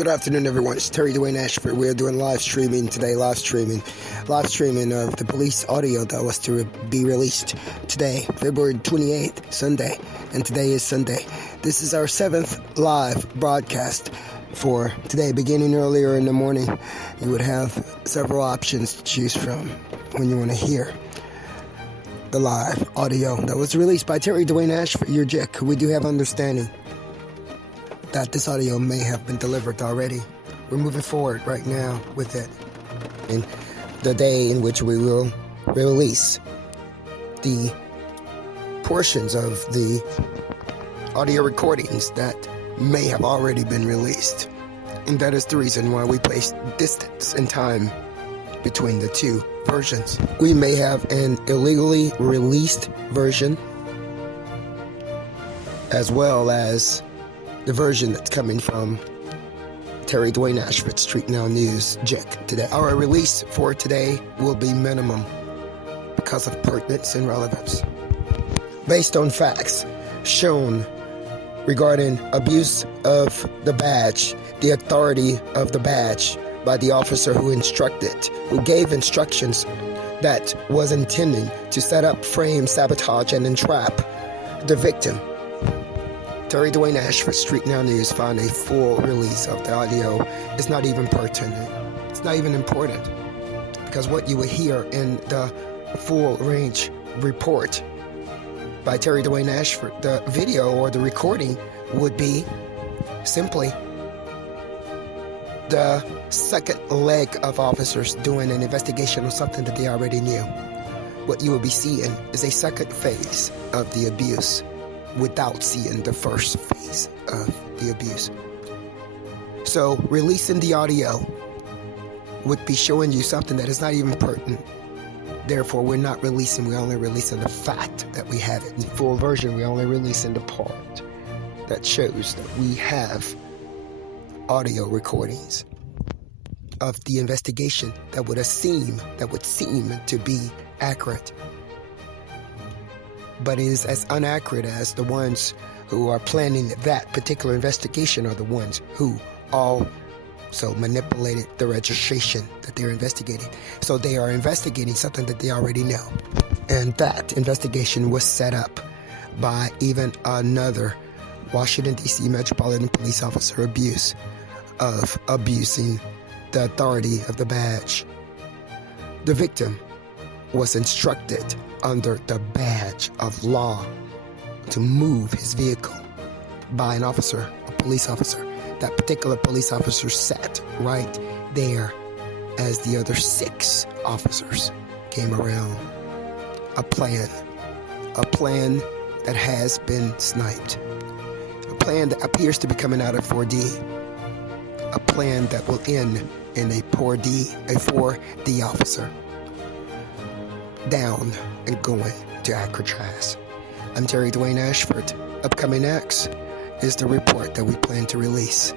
Good afternoon, everyone. It's Dwayne Ashford. We're doing live streaming today, live streaming of the police audio that was to be released today, February 28th, Sunday, and today is Sunday. This is our 7th live broadcast for today. Beginning earlier in the morning, you would have several options to choose from when you want to hear the live audio that was released by Dwayne Ashford, your Jick. We do have understanding that this audio may have been delivered already. We're moving forward right now with it in the day in which we will release the portions of the audio recordings that may have already been released. And that is the reason why we place distance and time between the two versions. We may have an illegally released version as well as the version that's coming from Dwayne Ashford, StreetNOW News Jick today. Our release for today will be minimum because of pertinence and relevance. Based on facts shown regarding abuse of the badge, the authority of the badge by the officer who gave instructions that was intending to set up, frame, sabotage, and entrap the victim. Dwayne Ashford, StreetNOW News, found a full release of the audio. It's not even pertinent. It's not even important. Because what you would hear in the full range report by Dwayne Ashford, the video or the recording would be simply the second leg of officers doing an investigation on something that they already knew. What you will be seeing is a second phase of the abuse, without seeing the first phase of the abuse. So releasing the audio would be showing you something that is not even pertinent. Therefore, we're not releasing, we're only releasing the fact that we have it in full version. We're only releasing the part that shows that we have audio recordings of the investigation that would seem to be accurate, but is as inaccurate as the ones who are planning that particular investigation are the ones who also manipulated the registration that they're investigating. So they are investigating something that they already know. And that investigation was set up by even another Washington, D.C. Metropolitan Police officer abusing the authority of the badge. The victim was instructed under the badge of law to move his vehicle by an officer, a police officer. That particular police officer sat right there as the other 6 officers came around. A plan that has been sniped. A plan that appears to be coming out of 4D. A plan that will end in a 4D officer down and going to Alcatraz. I'm Dwayne Ashford. Upcoming acts is the report that we plan to release.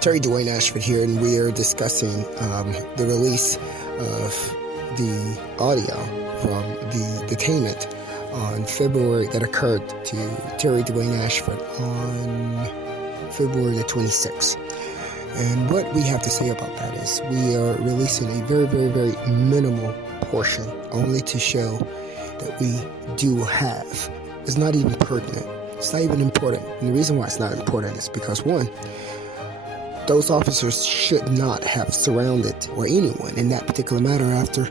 Dwayne Ashford here, and we are discussing the release of the audio from the detainment on February that occurred to Dwayne Ashford on February the 26th. And what we have to say about that is we are releasing a very, very, very minimal portion, only to show that we do have. It's not even pertinent. It's not even important. And the reason why it's not important is because, one, those officers should not have surrounded or anyone in that particular matter after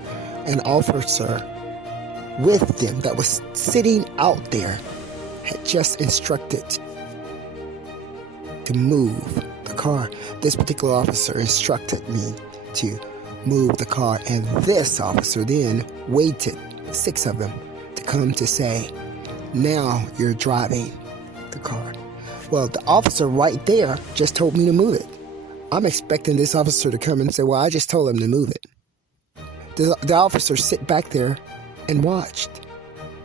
an officer with them that was sitting out there had just instructed to move the car. This particular officer instructed me to move the car, and this officer then waited, 6 of them, to come to say, now you're driving the car. Well, the officer right there just told me to move it. I'm expecting this officer to come and say, well, I just told him to move it. The officer sit back there and watched.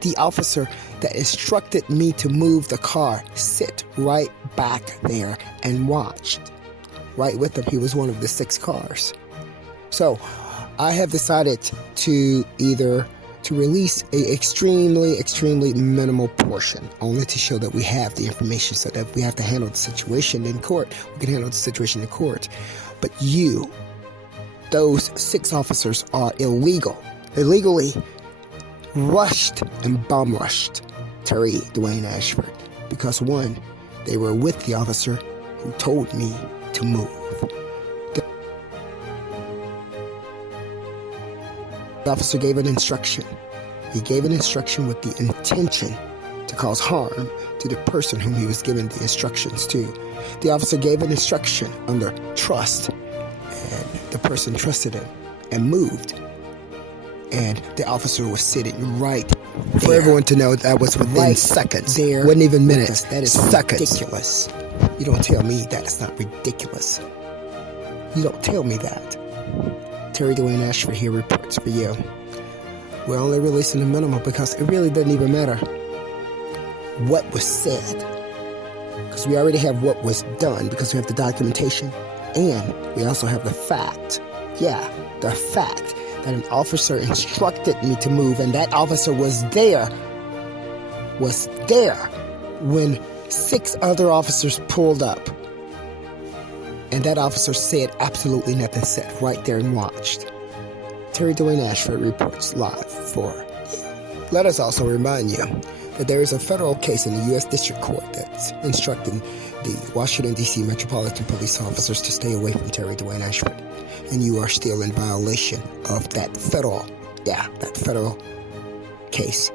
The officer that instructed me to move the car sit right back there and watched. Right with him, he was one of the 6 cars. So I have decided to either to release a extremely minimal portion, only to show that we have the information so that if we have to handle the situation in court, we can handle the situation in court. But those 6 officers are illegally rushed and bomb rushed Terry Dwayne Ashford because 1, they were with the officer who told me to move. The officer gave an instruction. He gave an instruction with the intention to cause harm to the person whom he was giving the instructions to. The officer gave an instruction under trust, and the person trusted him and moved. And the officer was sitting right there. For everyone to know, that was within seconds. There wasn't even minutes. That is seconds. Ridiculous. You don't tell me that's not ridiculous. You don't tell me that. Terry Dwayne Ashford here reports for you. We're only releasing the minimum because it really doesn't even matter what was said. Because we already have what was done, because we have the documentation. And we also have the fact. Yeah, the fact that an officer instructed me to move, and that officer was there when 6 other officers pulled up. And that officer said absolutely nothing, sat right there and watched. Terry Dwayne Ashford reports live for you. Let us also remind you that there is a federal case in the U.S. District Court that's instructing the Washington, D.C. Metropolitan Police officers to stay away from Terry Dwayne Ashford. And you are still in violation of that federal case.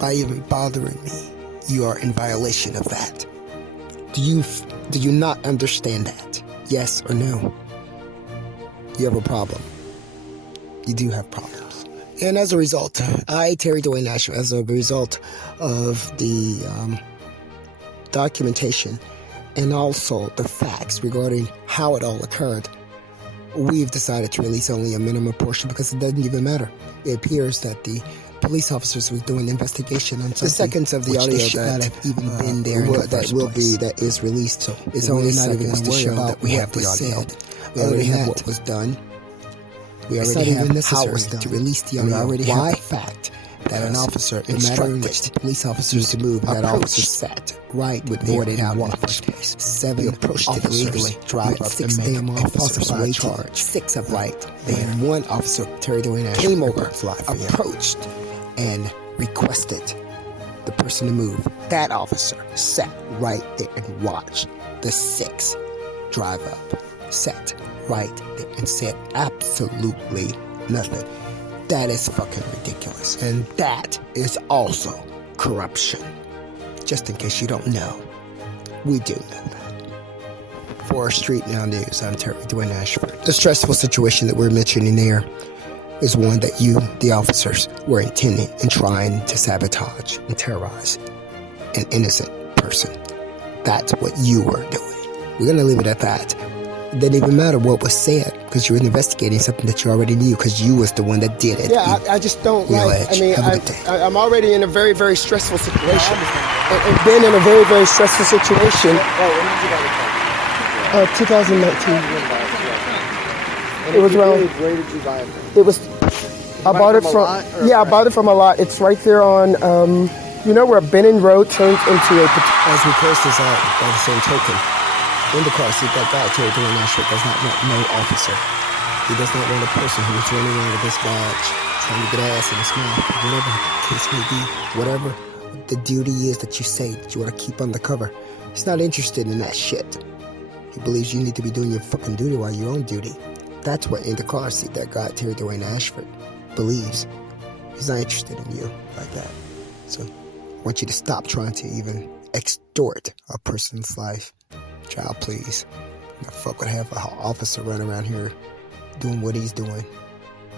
By even bothering me, you are in violation of that. Do you not understand that? Yes or no? You have a problem. You do have problems. And as a result, I, Terry Dwayne Ashford, as a result of the documentation and also the facts regarding how it all occurred, we've decided to release only a minimum portion because it doesn't even matter. It appears that the police officers was doing investigation on the seconds of the audio that have even been there that is released. So it's only not even to show that we have the audio. We already have what was done. We already have how it was done to release the audio. We already have the fact that an officer instructed the police officers to move. That officer sat right with boarded out in the first place. 7 approached it illegally. Drive up 6 damn officers were charged. 6 of right. And 1 officer, Terry Dwayne Ashford, came over, approached, and requested the person to move. That officer sat right there and watched the 6 drive up. Sat right there and said absolutely nothing. That is fucking ridiculous. And that is also corruption. Just in case you don't know, we do know that. For StreetNOW News, I'm Terry Dwayne Ashford. The stressful situation that we're mentioning there is one that you, the officers, were intending and trying to sabotage and terrorize an innocent person. That's what you were doing. We're going to leave it at that. It didn't even matter what was said because you were investigating something that you already knew because you was the one that did it. Yeah, I just don't like, I mean, I'm already in a very, very stressful situation. I've been in a very, very stressful situation. Oh, when did you buy the car? 2019. It was around. Where did you buy it from? It was, I bought it from, I bought it from a lot. It's right there on, you know where Benning Road turns into a, as we post this out by the same token. Indacarseat, that guy, Terry Dwayne Ashford, does not want no officer. He does not want a person who is running around with this badge, trying to get ass in his mouth, whatever the case may be, whatever the duty is that you say that you want to keep undercover. He's not interested in that shit. He believes you need to be doing your fucking duty while you're on duty. That's what Indacarseat, that guy, Terry Dwayne Ashford, believes. He's not interested in you like that. So I want you to stop trying to even extort a person's life. Child, please. The fuck would have an officer run around here doing what he's doing,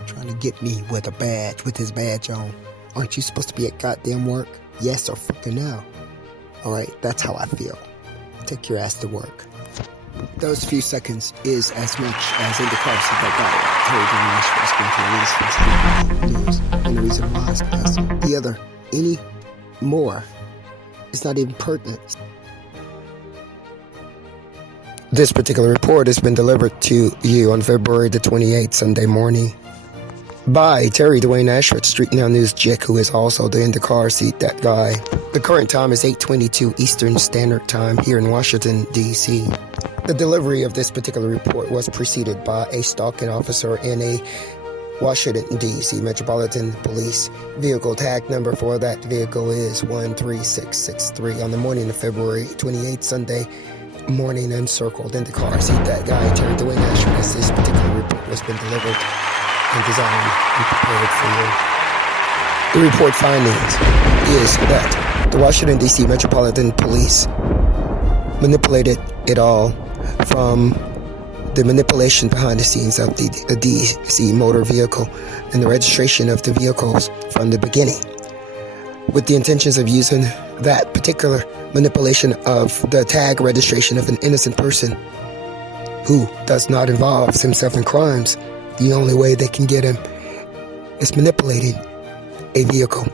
trying to get me with a badge, with his badge on. Aren't you supposed to be at goddamn work? Yes or fucking no? Alright, that's how I feel. Take your ass to work. Those few seconds is as much as Indacarseat that guy, Terry Dwayne Ashford, is going to release from StreetNOW News. And the reason why is because the other, any more, is not even pertinent. This particular report has been delivered to you on February the 28th, Sunday morning, by Terry Dwayne Ashford, StreetNOW News Jick, who is also the Indacarseat, DatGuY. The current time is 8:22 Eastern Standard Time here in Washington, D.C. The delivery of this particular report was preceded by a stalking officer in a Washington, D.C. Metropolitan Police vehicle. Tag number for that vehicle is 13663. On the morning of February 28th, Sunday morning, encircled in the car seat, that guy, Terry Dwayne Ashford, as this particular report has been delivered and designed and prepared for you. The report findings is that the Washington, D.C. Metropolitan Police manipulated it all from the manipulation behind the scenes of the DC motor vehicle and the registration of the vehicles from the beginning, with the intentions of using that particular manipulation of the tag registration of an innocent person who does not involve himself in crimes. The only way they can get him is manipulating a vehicle.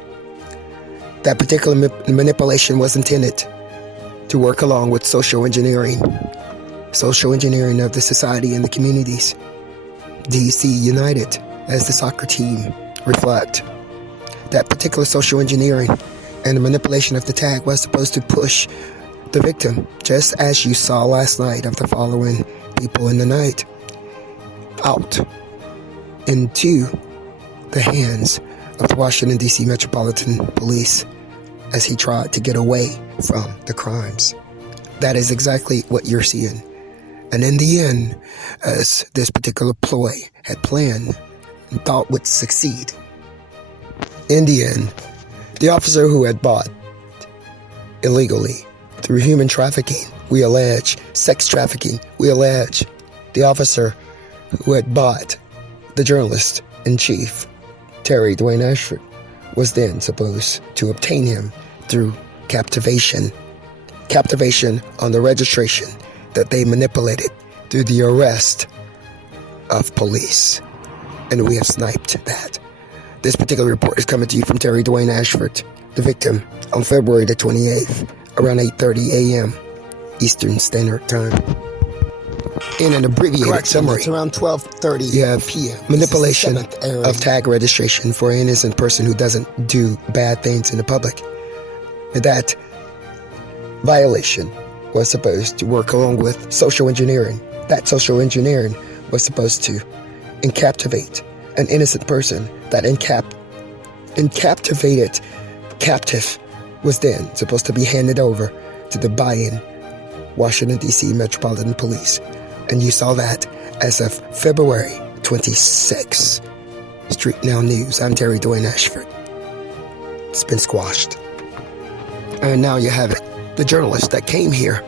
That particular manipulation was intended to work along with social engineering of the society and the communities. DC United, as the soccer team, reflect. That particular social engineering and the manipulation of the tag was supposed to push the victim, just as you saw last night of the following people in the night, out into the hands of the Washington, D.C. Metropolitan Police as he tried to get away from the crimes. That is exactly what you're seeing. And in the end, as this particular ploy had planned and thought would succeed, in the end, the officer who had bought illegally through human trafficking, we allege, sex trafficking, we allege, the officer who had bought the journalist in chief, Terry Dwayne Ashford, was then supposed to obtain him through captivation on the registration that they manipulated through the arrest of police. And we have sniped that. This particular report is coming to you from Terry Dwayne Ashford, the victim, on February the 28th, around 8:30 a.m. Eastern Standard Time. In an abbreviated summary, it's around 12:30 you have p.m. manipulation of tag registration for an innocent person who doesn't do bad things in the public. And that violation was supposed to work along with social engineering. That social engineering was supposed to encaptivate an innocent person. That encaptivated captive was then supposed to be handed over to the buy-in Washington, D.C. Metropolitan Police. And you saw that as of February 26. StreetNOW News. I'm Terry Dwayne Ashford. It's been squashed. And now you have it. The journalist that came here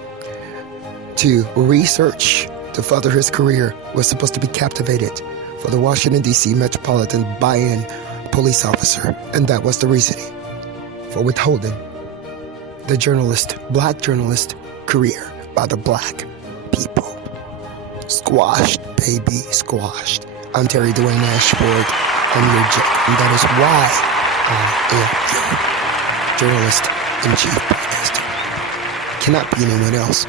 to research, to further his career, was supposed to be captivated for the Washington, D.C. Metropolitan buy-in police officer. And that was the reasoning for withholding the black journalist career by the black people. Squashed, baby, squashed. I'm Terry Dwayne Ashford. I'm your Jack, and that is why I am your journalist-in-chief podcaster. Cannot be anyone else.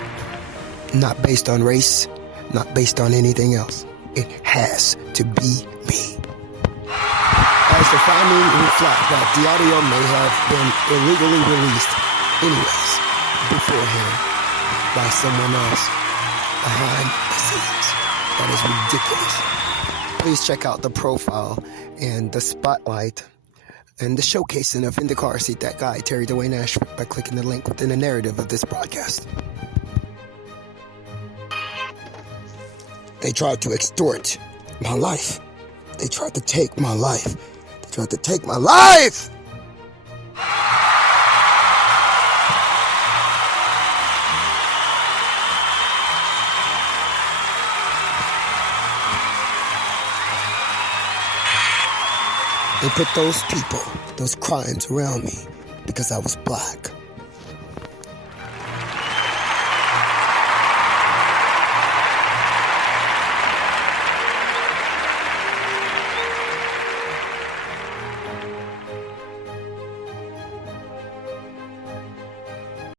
Not based on race, not based on anything else. It has to be me. As the findings reflect that the audio may have been illegally released anyways beforehand by someone else behind the scenes. That is ridiculous. Please check out the profile and the spotlight and the showcasing of Indacarseat, that guy, Terry Dwayne Ashford, by clicking the link within the narrative of this broadcast. They tried to extort my life. They tried to take my life. They tried to take my life! They put those people, those crimes around me because I was black.